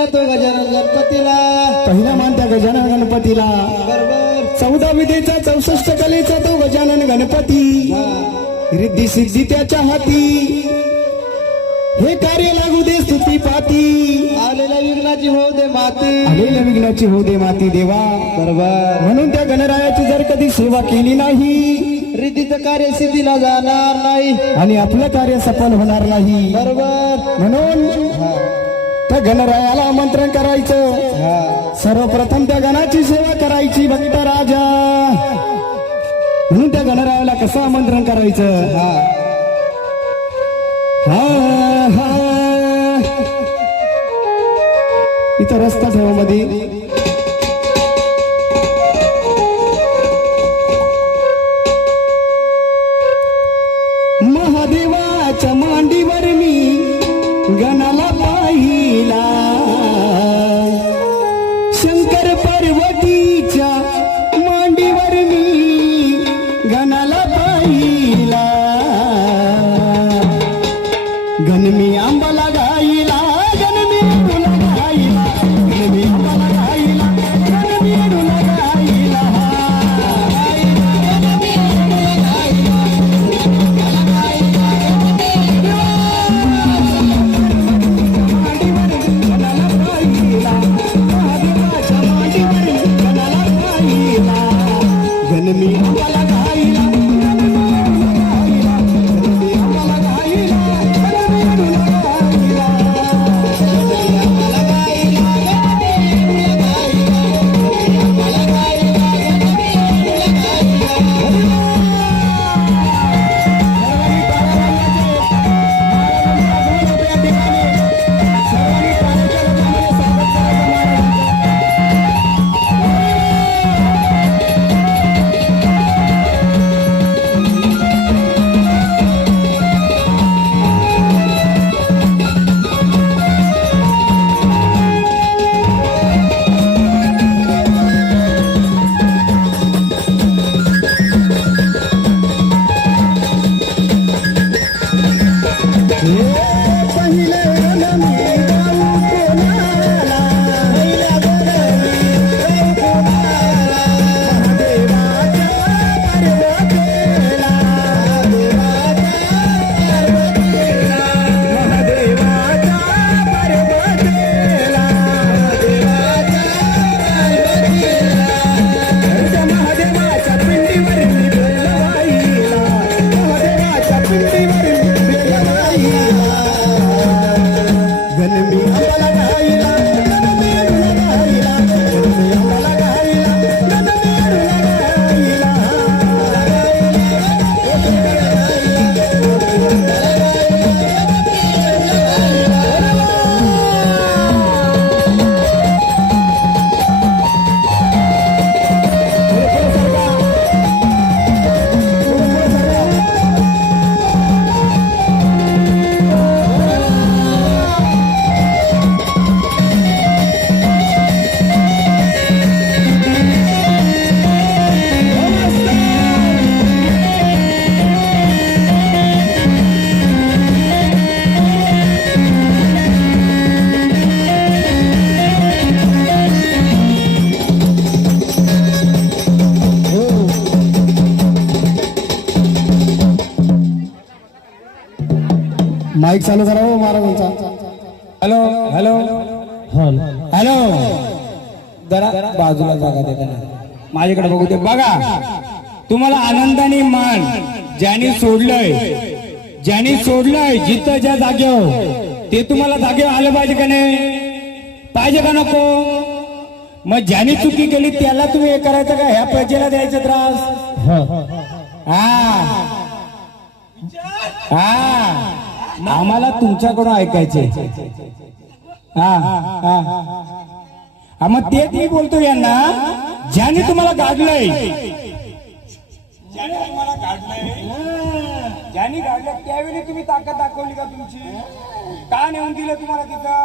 विद्येचा तो गजानन गणपतीला, पहिला मान त्या गजानन गणपतीला. बरोबर 14 विद्येचा 64 कलेचा तो गजानन गणपती. रिद्धी सिद्धी त्याच्या हाती, हे कार्य लागू दे स्तुती पाती. आलेल्या विघ्नाची होऊ दे माती, आलेल्या विघ्नाची होऊ दे माती देवा. बरोबर म्हणून त्या गणरायाची जर कधी सेवा केली नाही, रिद्धीचं कार्य सिद्धीला जाणार नाही आणि आपलं कार्य सफल होणार नाही. बरोबर म्हणून त्या गणरायाला आमंत्रण करायचं. सर्वप्रथम त्या गणाची सेवा करायची भक्त राजा. म्हणून त्या गणरायाला कसं आमंत्रण करायचं. इथं रस्ता ठेवा मध्ये. महादेवाच्या मांडीवर मी गणाला पाहिला, शंकर पार्वतीच्या मांडीवर मी गणाला पाहिला. गण मी आंबाला गाईला, गण मी तुला गाईला, गण मी आंबाला गाईला, गण मी तुला गाईला. माईक चालू करा हो महाराजांचा. हॅलो हॅलो हॅलो, जरा बाजूला जागा दे त्यांना, माझ्याकडे बघू दे. बघा, तुम्हाला आनंदाने मान ज्याने सोडलंय, ज्याने सोडलंय जिथं ज्या जागेवर, ते तुम्हाला जागेवर आलं पाहिजे का नाही, पाहिजे का नको. मग ज्याने चुकी केली त्याला तुम्ही हे करायचं का, ह्या प्रजेला द्यायचा त्रास. हा आम्हाला तुमच्याकडून ऐकायचे. मग तेच मी बोलतो यांना, ज्याने तुम्हाला गाडलंय, ज्याने तुम्हाला गाडलंय, ज्याने गाडलं त्यावेळी तुम्ही ताकद दाखवली का तुमची, का नेऊन दिलं तुम्हाला तिथं,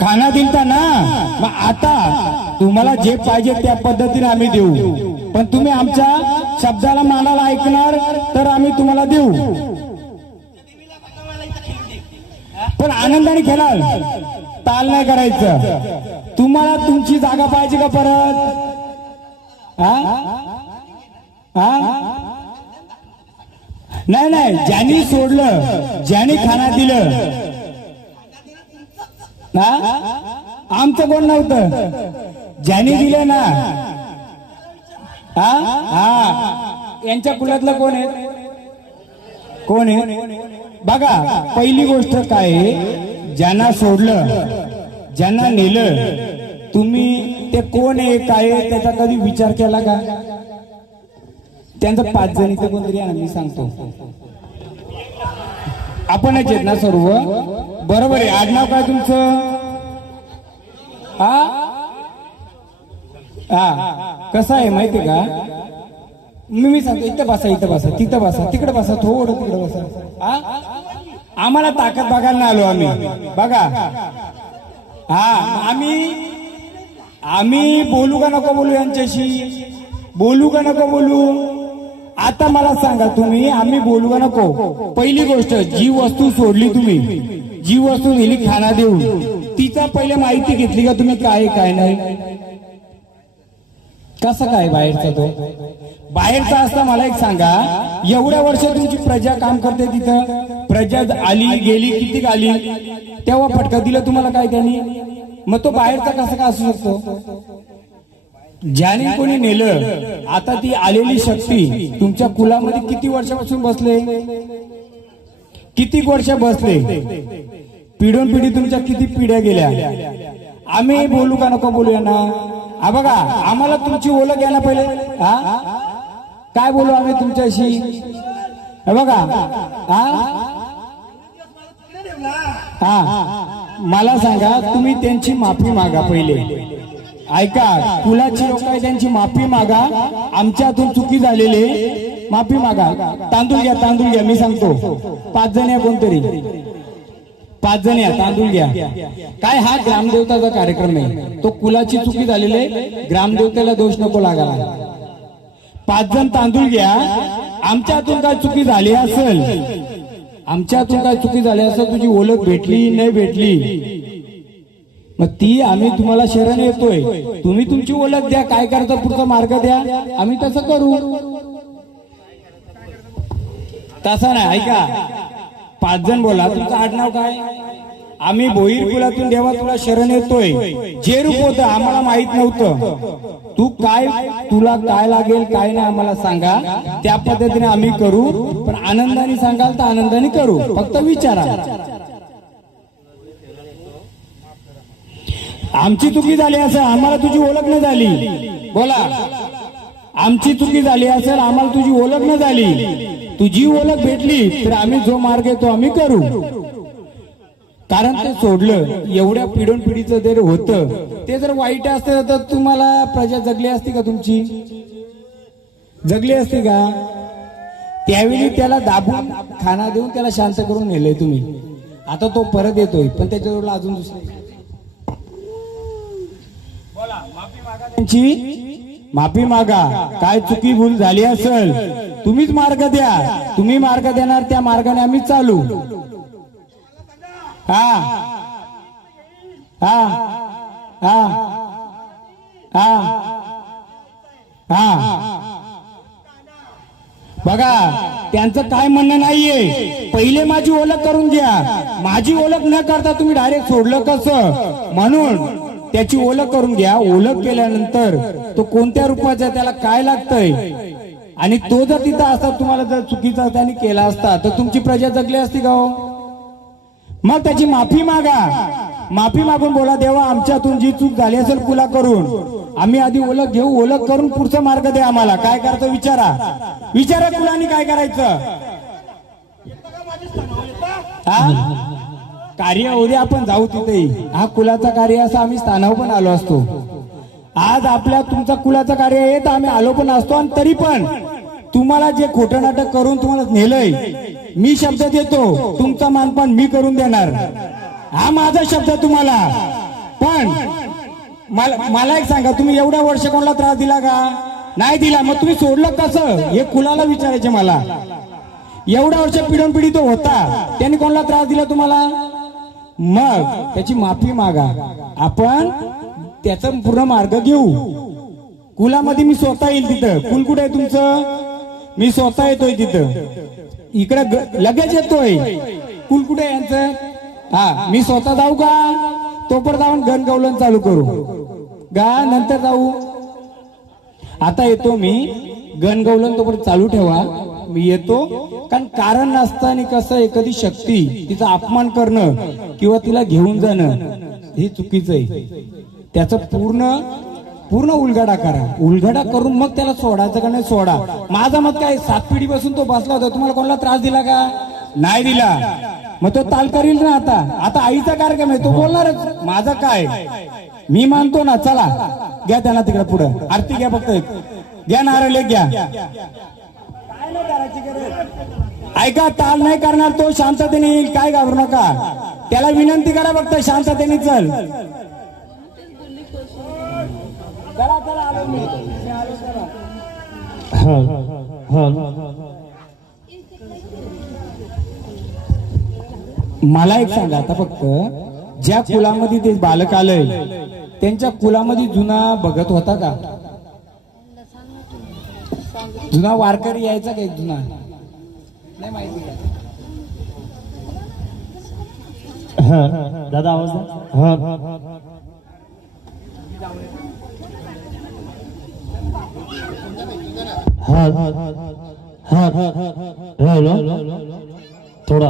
खाना दिलता ना. मग आता तुम्हाला जे पाहिजे त्या पद्धतीने आम्ही देऊ, पण तुम्ही आमच्या शब्दाला मानाला ऐकणार तर आम्ही तुम्हाला देऊ, पण आनंदाने खेळाल. ताल नाही करायचं. तुम्हाला तुमची जागा पाहिजे का परत? हा हा नाही नाही, ज्यांनी सोडलं, ज्यांनी खाना दिलं, आमचं कोण नव्हतं, ज्यांनी दिलं ना. हा हा, यांच्या कुलातलं कोण आहे? कोण आहे बघा. पहिली गोष्ट काय आहे, ज्यांना सोडलं, ज्यांना नेलं, तुम्ही ते कोण आहे काय आहे त्याचा कधी विचार केला का? त्यांचं 5 जणीचं कोणतरी आहे ना, मी सांगतो. आपणच आहेत ना सर्व, बरोबर आहे. आडनाव काय तुमचं? हा हा, कसं आहे माहितीये का? मी सांगतो, इथं बसा, इथं बसा, तिथं बसा, तिकडे बसा, थोडं तिकडे बसा. हा, आम्हाला ताकद बघायला आलो आम्ही. बघा हा, आम्ही बोलू का नको बोलू यांच्याशी? बोलू का नको बोलू? आता मला सांगा तुम्ही, आम्ही बोलू का नको? पहिली गोष्ट, जी वस्तू सोडली तुम्ही, जी वस्तू नेली खाना देऊन, तिचा पहिले माहिती घेतली का तुम्ही? काय काय नाही, कसं काय बाहेरचा तो? बाहेरचा असता मला एक सांगा, एवढ्या वर्ष तुमची प्रजा काम करते तिथं, प्रजा आली गेली, किती आली, तेव्हा फटका दिला तुम्हाला काय त्यांनी? मग तो बाहेरचा कसा काय असू शकतो? ज्याने कोणी नेलं, आता ती आलेली शक्ती तुमच्या कुलामध्ये किती वर्षापासून बसले? किती वर्ष बसले? पिढोन पिढी तुमच्या किती पिढ्या गेल्या? आम्ही बोलू का नको बोलूया ना? हा बघा, आम्हाला तुमची ओळख घ्या ना पहिले. हा, काय बोलू आम्ही तुमच्याशी? हे बघा, हा हा, मला सांगा, तुम्ही त्यांची माफी मागा पहिले. ऐका, कुलाची लोक आहे, त्यांची माफी मागा. आमच्या हातून चुकी झालेली, माफी मागा. तांदूळ घ्या, तांदूळ घ्या, मी सांगतो. 5 जण या, कोणतरी 5 जण या, तांदूळ घ्या. काय, हा ग्रामदेवताचा कार्यक्रम आहे, तो कुलाची चुकी झालेली, ग्रामदेवतेला दोष नको लागायला. 5 जण तांदूळ घ्या. आमच्या हातून काय चुकी झाली असेल, आमच्या हातून काय चुकी झाली असेल, तुझी ओळख भेटली नाही भेटली, मग ती आम्ही तुम्हाला शरण येतोय. तुम्ही तुमची ओळख द्या, काय करता पुढचा मार्ग द्या, आम्ही तसं करू. तसं नाही. ऐका, 5 जण बोला, तुमचं आडनाव काय? आम्ही भोईर कुलातून देवा तुला शरण येतोय. जे रूप होतं आम्हाला माहित नव्हतं, तू काय, तुला काय लागेल काय नाही आम्हाला सांगा, त्या पद्धतीने आम्ही करू. पण आनंदाने सांगाल तर आनंदाने करू, फक्त विचारा. आमची चुकी झाली असेल, आम्हाला तुझी ओळख न झाली, बोला. आमची चुकी झाली असेल, आम्हाला तुझी ओळख न झाली, तुझी ओळख भेटली तर आम्ही जो मार्ग आहे तो आम्ही करू. कारण ते सोडलं, एवढ्या पिढोन पिढीचं जर होतं, ते जर वाईट असतं तर तुम्हाला प्रजा जगली असती का? तुमची जगली असती का? त्यावेळी त्याला दाबून खाना देऊन त्याला शांत करून नेलंय तुम्ही. आता तो परत येतोय, पण त्याच्याजवळ अजून दुसरं. त्यांची माफी मागा. काय चुकी भूल झाली असेल, तुम्हीच मार्ग द्या. तुम्ही मार्ग देणार, त्या मार्गाने आम्ही चालू. हा हा हा हा हा, बघा, त्यांचं काय म्हणणं नाहीये. पहिले माझी ओळख करून घ्या. माझी ओळख न करता तुम्ही डायरेक्ट सोडलं कसं? म्हणून त्याची ओळख करून घ्या. ओळख केल्यानंतर तो कोणत्या रूपाचा, त्याला काय लागतंय, आणि तो जर तिथं असता, तुम्हाला जर चुकीचा त्याने केला असता, तर तुमची प्रजा जगली असती का हो? मग त्याची माफी मागा. माफी मागून बोला, देवा आमच्यातून जी चूक झाली असेल कुला करून, आम्ही आधी ओळख घेऊ, ओळख करून पुढचा मार्ग द्या आम्हाला. काय करतो विचारा, विचारा कुलानी काय करायचं. कार्य उद्या आपण जाऊ तिथे, हा कुलाचा कार्य असं आम्ही स्थानावर पण आलो असतो. आज आपल्या तुमचा कुलाचा कार्य आहे तर आम्ही आलो पण असतो. आणि तरी पण तुम्हाला जे खोटं नाटक करून तुम्हाला नेलंय, मी शब्द देतो, तुमचा मानपान मी करून देणार. हा माझा शब्द तुम्हाला. पण मला एक सांगा, तुम्ही एवढ्या वर्ष कोणाला त्रास दिला का? नाही दिला. मग तुम्ही सोडलं कसं, हे कुलाला विचारायचे मला. एवढ्या वर्ष पिढोन पिढी तो होता, त्यांनी कोणाला त्रास दिला तुम्हाला? मग त्याची माफी मागा. आपण त्याचा पूर्ण मार्ग घेऊ. कुलामध्ये मी स्वतः येईल तिथं. कुल कुठे आहे तुमचं? मी स्वतः येतोय तिथं. इकडे लगेच येतोय. कुल कुठे आहे यांचं? हा, मी स्वतः जाऊ का? तोपर्यंत जाऊन गणगौलन चालू करू गा, नंतर जाऊ. आता येतो मी. गणगौलन तोपर्यंत चालू ठेवा. मी येतो. कारण नसताना कसं एखादी शक्ती तिचा अपमान करणं किंवा तिला घेऊन जाणं हे चुकीचं आहे. त्याचं पूर्ण उलगडा करा. उलगडा करून मग त्याला सोडायचं का नाही सोडा. माझं मत काय, 7 पिढीपासून तो बसला होता. तुम्हाला कोणाला त्रास दिला का? नाही दिला. मग तो ताल करील ना. आता आईचा कार्यक्रम आहे, तो बोलणारच. माझं काय, मी मानतो ना. चला घ्या त्यांना तिकडे पुढे. आरती घ्या फक्त. घ्या नारळ एक घ्या. ऐका, ताल नाही करणार तो, शांततेने येईल. काय घाबरू नका. त्याला विनंती करा फक्त शांततेने. चल चला आलो मी. मला एक सांगा आता फक्त, ज्या कुलामध्ये ते बालक आलंय त्यांच्या कुलामध्ये जुना भगत होता का? जुना वारकरी यायचा का? जुना नाही माहिती का? दादा आवाज थोडा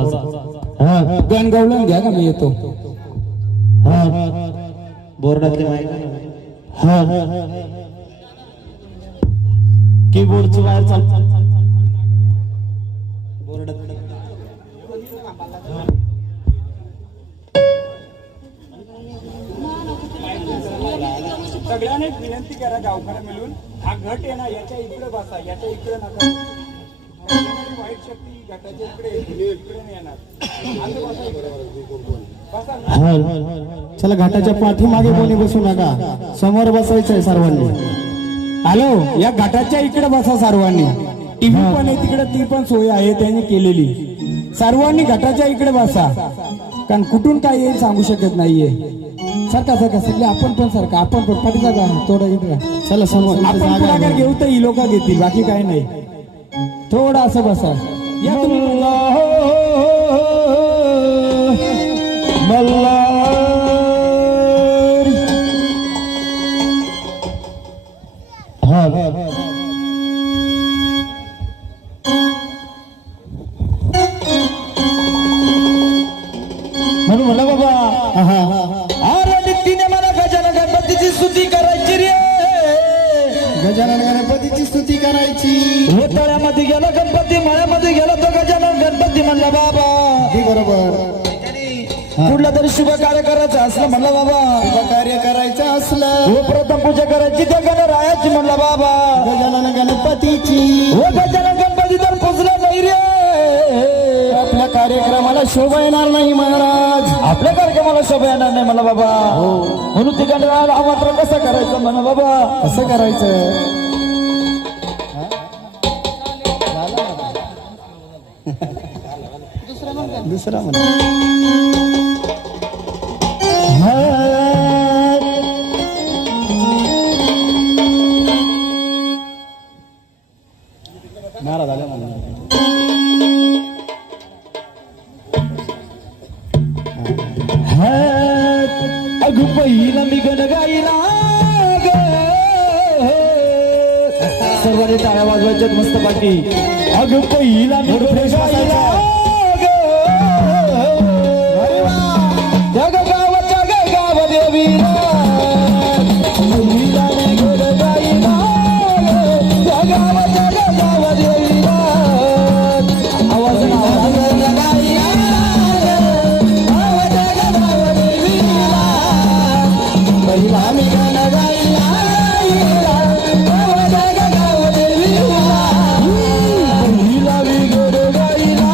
गणगौलन घ्या का? मी येतो. बोर्डातली कीबोर्डची वायर सगळ्यांनी विनंती करा गावकऱ्या मिळून. हा घट आहे ना, याच्या इकडे बसा. याच्या इकडे नका. वाईट शक्ती घटाच्या इकडे नाही येणार. चला, घाटाच्या पाठीमागे कोणी बसू नका. समोर बसायचंय सर्वांनी. हॅलो, या घाटाच्या इकडे बसा सर्वांनी. टीव्ही पण आहे तिकडे, ती पण सोय आहे त्यांनी केलेली. सर्वांनी घाटाच्या इकडे बसा. कारण कुठून काय येईल सांगू शकत नाहीये. सरका सगळे. आपण पण सरका. आपण पण पाठीचा जा थोडा इकडे. चला समोर. आपण पुढाकार घेऊ तर ही लोक घेतील, बाकी काय नाही. थोडं असं बसा. या तुम्ही. म्हणून म्हणलं बाबा, तिने मला गजानन गणपतीची स्तुती करायची रे. गजानन गणपतीची स्तुती करायची. हो, तळ्यामध्ये गेला गणपती, मळ्यामध्ये गेला तो गजानन गणपती म्हणला बाबा. बरोबर. कुठलं तरी शुभ कार्य करायचं असलं म्हणलं बाबा. शुभ कार्य करायचं असलं, हो, प्रथम पूजा करायची त्या गणरायाची म्हणला बाबा. गजानन गणपतीची. हो, गजानन गणपती तर पुजलं नाही रे. आपल्या कार्यक्रमाला शोभा येणार नाही महाराज. आपल्या कार्यक्रमाला शोभा येणार नाही म्हणला बाबा. म्हणून ते गणरायाला आमंत्रण कसं करायचं म्हणा बाबा. कसं करायचं? दुसरा म्हणा. नाराज झाला म्हणा. अगं पहिला मी गण गाईला सर्वांनी टाळ्या वाजवायच्यात मस्त बाकी. अगं पहिला मी गण गाईला त्या गावाच्या गाव देवीला. पहिला मी गण गाईला त्या गावाच्या गाव देवीला. आवाज पहिला मी गण गाईला गाव देवीला. पहिला मी गण गाईला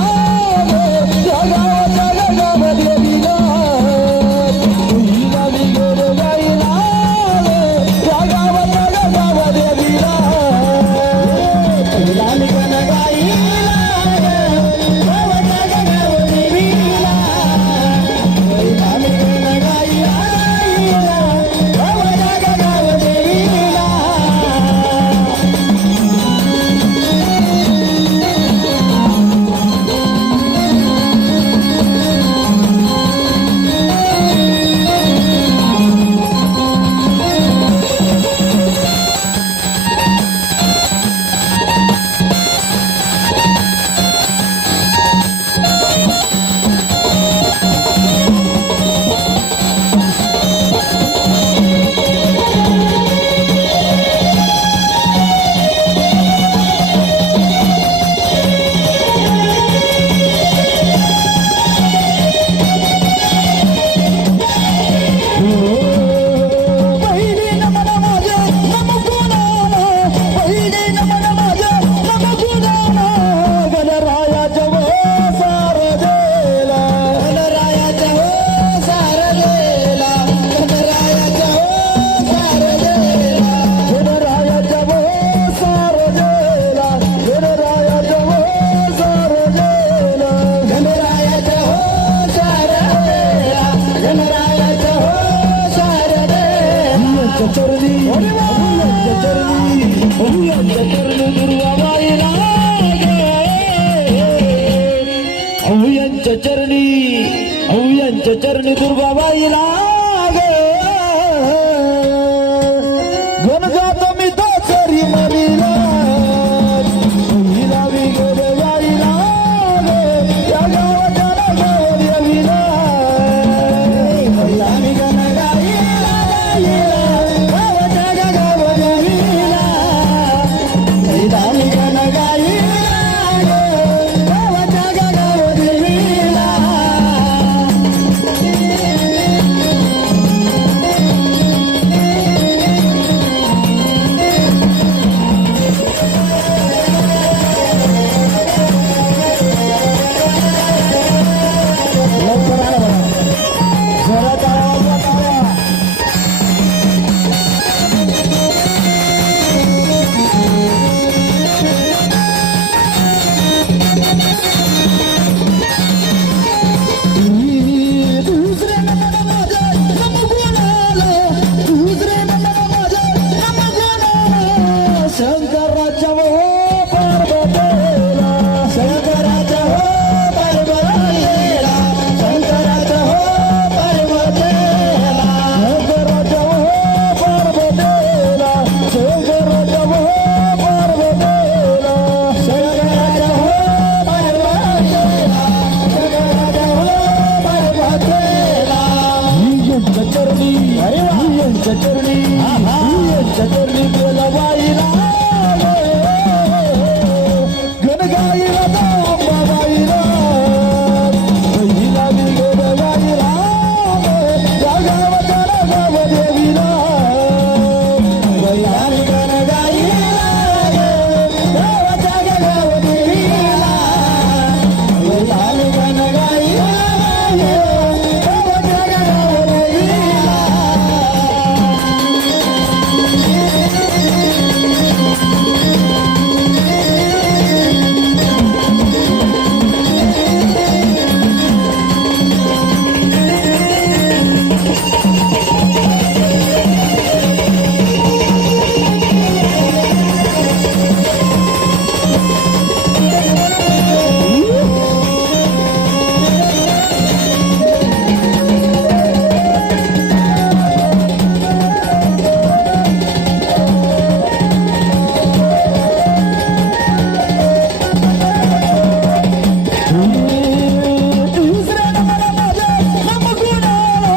यांच्या चरणी दुर्वा वाहिला यांच्या चरणी दुर्वा वाहिला गण जातो मी दासरी मरीला पहिला विगड वाहिला या गावाच्या गावात येविला पहिला मी गण गाईला गावाच्या गावात येविला पहिला मी गण गाईला गावाच्या गावात येविला लवकर आला बघा. जोरात आवाज वाजवा. दुसरे नंबर माझ्या नमगुणाला दुसरे नंबर माझ्या नमगुणाला शंकराच्या हो पार्वतीला शंकराच्या हो पार्वतीला शंकराच्या हो पार्वतीला शंकराच्या हो पार्वतीला शंकराच्या हो पार्वतीला शंकराच्या हो पार्वतीला शंकराच्या हो पार्वतीला यांच्या चरणी यांच्या चरणी गेला बाईला गण गाईला दांबा बाईला पहिला विगड गाईला या गावाच्या गाव देवीला पहिला गण गाईला गावाच्या गाव देवीला पहिला गण गाईला गावाच्या गाव देवीला दुसरे नंबर माझ्या नमगुणाला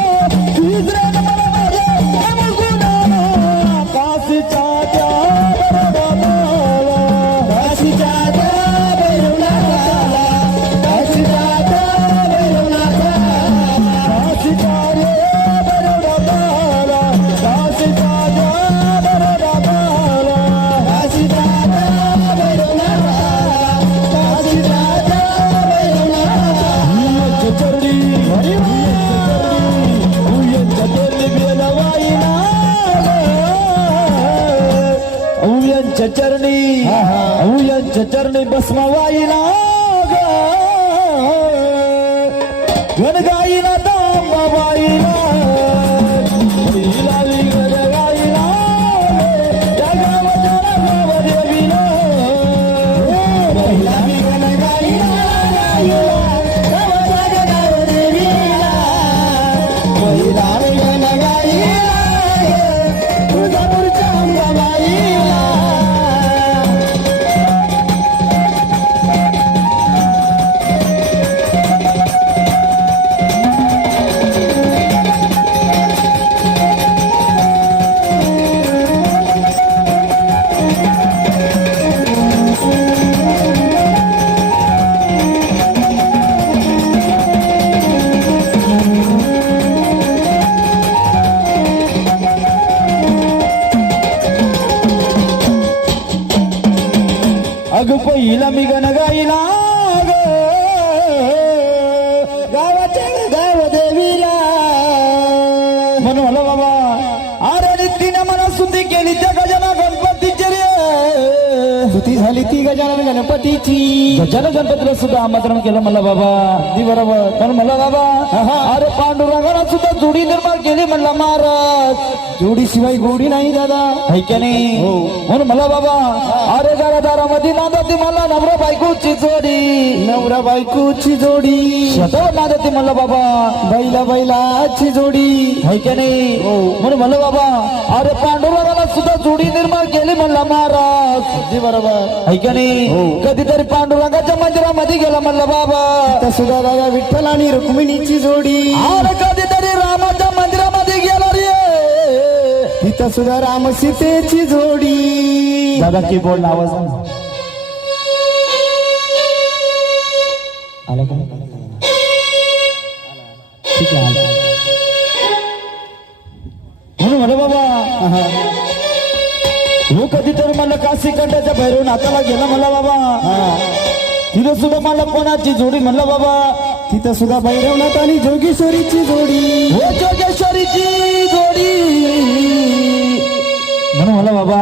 दुसरे नंबर माझ्या नमगुणाला काशीच्या त्या भैरवनाथाला काशीच्या त्या भैरवनाथाला काशीच्या त्या भैरवनाथाला काशीच्या रे भैरवनाथाला काशीच्या त्या भैरवनाथाला काशीच्या त्या भैरवनाथाला काशीच्या त्या यांच्या चरणी बसमा वाईला गण गाईला दांबा बाईला पहिला विगड गाईला या गावाच्या गाव देवीला पहिला विगड गाईला गावाच्या गाव देवीला पहिला विगड गाईला तुळजापूरच्या अंबाबाईला अग पहिला मी गण गाईला गावाच्या गाव देवीला म्हणून म्हणलं बाबा अरे तिने मला स्तुती केली त्या गजानन गणपतीची रे स्तुती झाली ती गजानन गणपतीची गजानन गणपतीला सुद्धा आमंत्रण केलं मला बाबा अगदी बरोबर पण मला बाबा अरे पांडुरंगाला सुद्धा जोडी निर्माण केली म्हणला महाराज. जोडीशिवाय गोडी नाही दादा. है का नाही? म्हणून मला बाबा अरे दारामध्ये नांदती मला नवरा बायकोची जोडी. नवरा बायकोची जोडी, स्वतः नांदती म्हणलं बाबा बैला बैलाची जोडी. है का नाही? म्हणून म्हणलं बाबा अरे पांडुरंगाला सुद्धा जोडी निर्माण केली म्हणला महाराज. अगदी बरोबर. है का नाही? कधीतरी पांडुरंगाच्या मंदिरामध्ये गेला म्हणलं बाबा. तर सुद्धा दादा विठ्ठल आणि रुक्मिणीची जोडी. अरे कधीतरी रामाच्या मंदिरामध्ये गेला रे. तिथं सुद्धा राम सीतेची जोडी. दादा कीबोर्ड आवाज आला का? ठीक आहे आला. म्हणून म्हणलं बाबा हो कधीतरी मला काशी कंठाच्या भैरवून हाताला गेला म्हणला बाबा. तिथं सुद्धा मला कोणाची जोडी म्हणलं बाबा. तिथं सुद्धा भैरवनाथ आणि जोगेश्वरीची जोडी. हो जोगेश्वरीची जोडी. म्हणून म्हणलं बाबा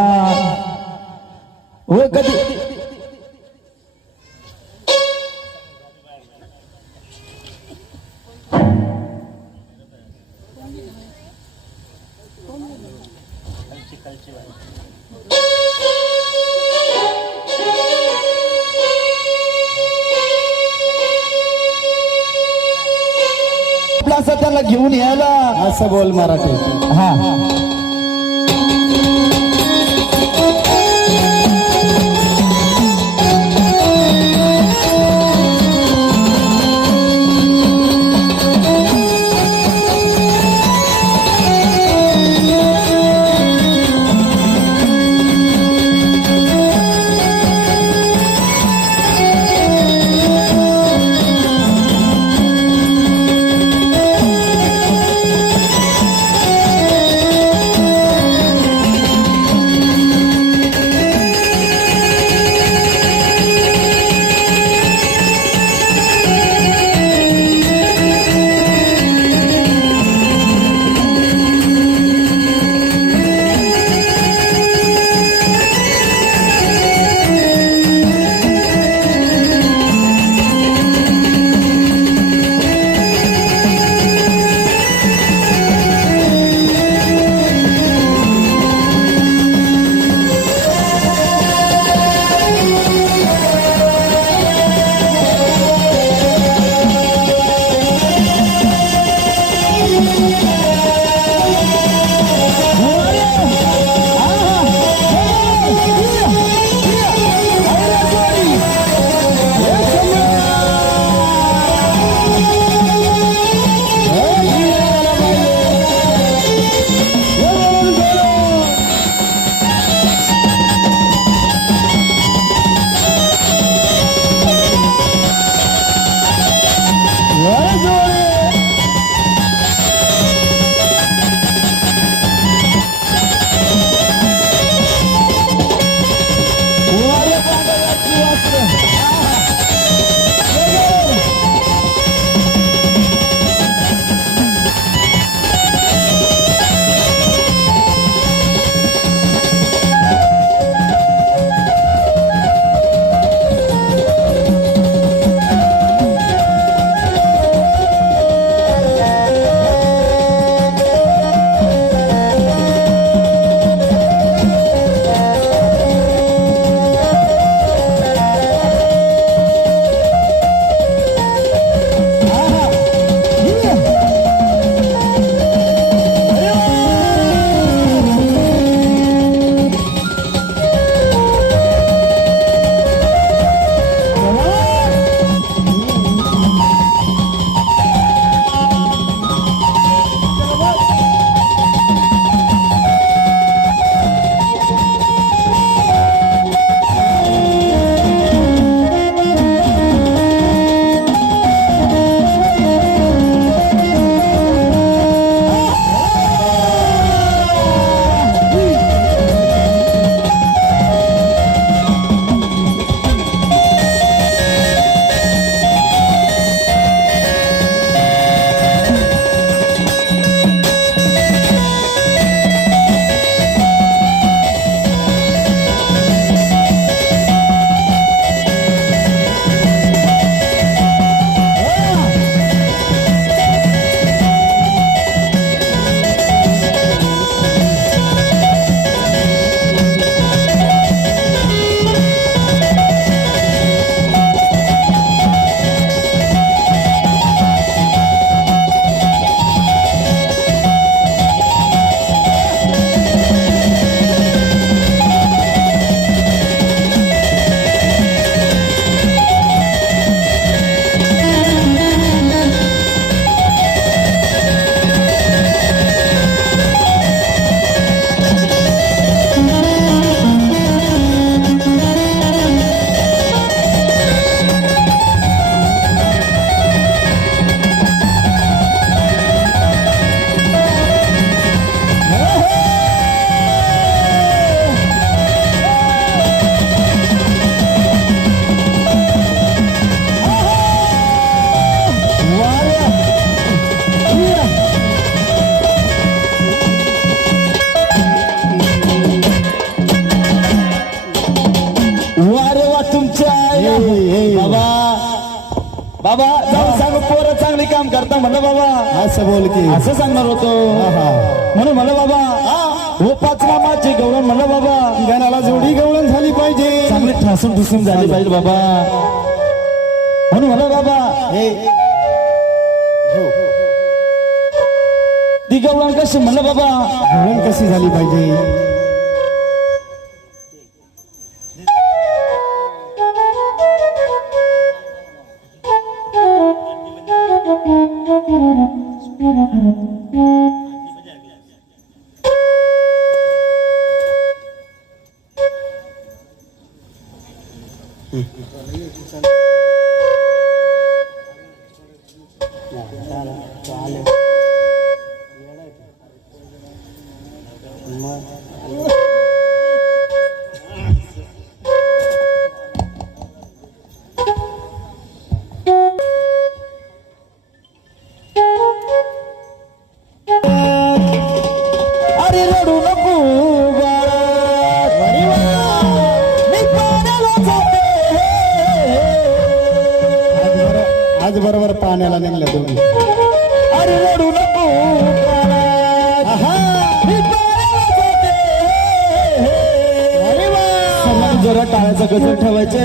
हो कधी आपला त्याला घेऊन यायला असं बोल मराठी. हा बाबा जाऊन सांगू पोरं चांगली काम करता म्हणलं बाबा. असं बोल की असं सांगणार होतो म्हणून म्हणलं बाबा हो पाच मामाची गवळण म्हणलं बाबा. गणाला जोडी गवळण झाली पाहिजे, चांगली ठासून ढुसून झाली पाहिजे बाबा. म्हणून म्हणलं बाबा हे ती गवळण कशी म्हणलं बाबा. गवळण कशी झाली पाहिजे. अरे रडू नको बाळा, मी पाण्याला जाते. आज बरोबर पाण्याला निघल्या दोघी. अरे रडू नको बाळा, मी पाण्याला जाते. समाज जरा टाळ्याचं गजर ठेवायचे.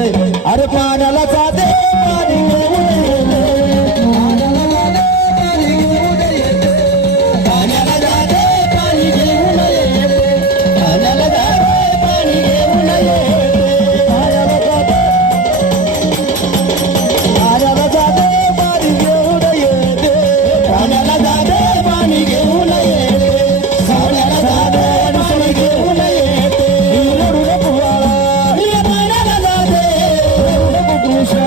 अरे पाण्याला जाते पाणी घेऊन येते. पाण्याला जाते पाणी घेऊन येते. पाण्याला जाते पाणी घेऊन येते. पाण्याला जाते पाण्याला जाते पाणी घेऊन येते. पाण्याला जाते पाणी घेऊन येते. पाण्याला जाते पाणी घेऊन येते. रडू नको बाळा, मी पाण्याला जाते. रडू नको कृष्ण.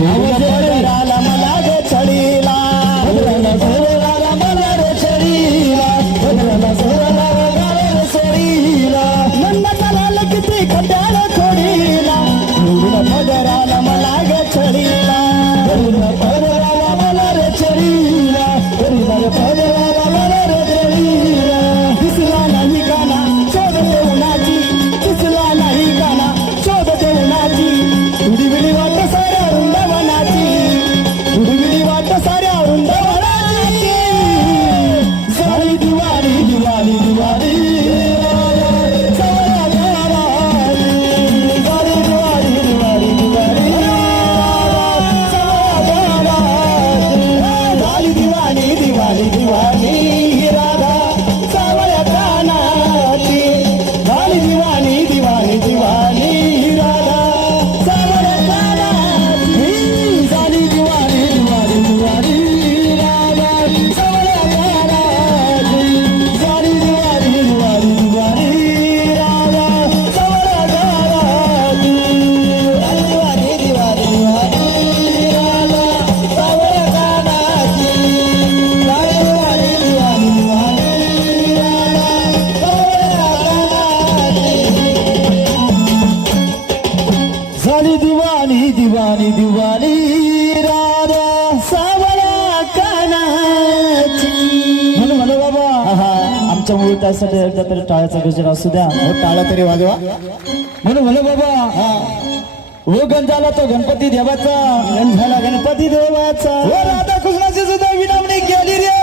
पदराला मला ग छडीला पदराला सोडला मला रे छडीला पदराला सोडला मला रे छडीला नंदा लाल किती खट्याळ खोडीला पदराला मला ग छडीला पदराला मला रे छडीला पदराला मला रे छडीला दिसला नाही गाना शोध देऊनाची दिसला नाही गाना शोध देऊनाची उडीविडी वाट साऱ्या वृंदावनाची उडीविडी वाट साऱ्या वृंदावनाची झाली दिवाळी दिवाळी दिवाळी सवरा गावाली. झाली दिवाळी दिवाळी दिवाळी सवरा गावाली. झाली दिवाळी दिवाळी दिवाळी राधा सावळ्या कानाची झाली दिवाळी दिवाळी दिवाळी राधा सावळ्या कानाची झाली दिवाळी दिवाळी दिवाळी राधा सावळ्या कानाची झाली दिवाळी दिवाळी दिवाळी राधा सावळ्या कानाची दिवाळी दिवाळी दिवाळी राधा सावळ्या कानाची झाली दिवाळी दिवाळी दिवाळी राधा झाली दिवाणी दिवाणी दिवाणी राधा सावळ्या कानाची म्हणून म्हणलं बाबा आमच्या मूळ त्यासाठी एकदा तरी टाळ्याचा गजर असू द्या. टाळा तरी वाजवा म्हणून म्हणलं बाबा हो गंजाला तो गणपती देवाचा झाला गणपती देवाचा हो राधा कृष्णाची सुद्धा विनवणी केली रे.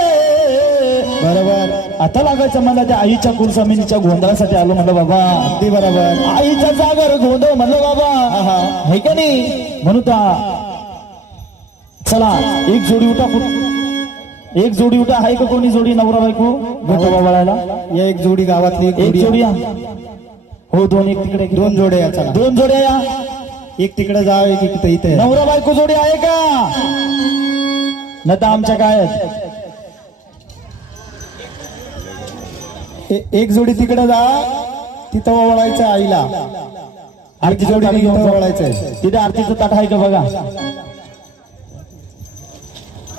बरोबर आता लागायचं मला त्या आईच्या कुलस्वामिनीच्या गोंधळासाठी आलो म्हणलं बाबा. अगदी बरोबर आईच्या जागर गोंधळ म्हणलं बाबा हे का नाही म्हणू त्या चला एक जोडी उठा एक जोडी उठा आहे का कोणी जोडी नवरा बायको भेटवा वळायला या एक जोडी गावातली एक जोडी या हो दोन एक तिकडे दोन जोड्या या चला दोन जोड्या या एक तिकडे जा एक इकडे इथे नवरा बायको जोडी आहे का नाही तर आमच्या काय आहेत? एक जोडी तिकडे जा तिथं वळायचं आईला आरती जोडी तिथं घेऊन वळायचंय तिथे आरतीचं ताट आहे का बघा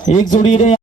एक जोडी रे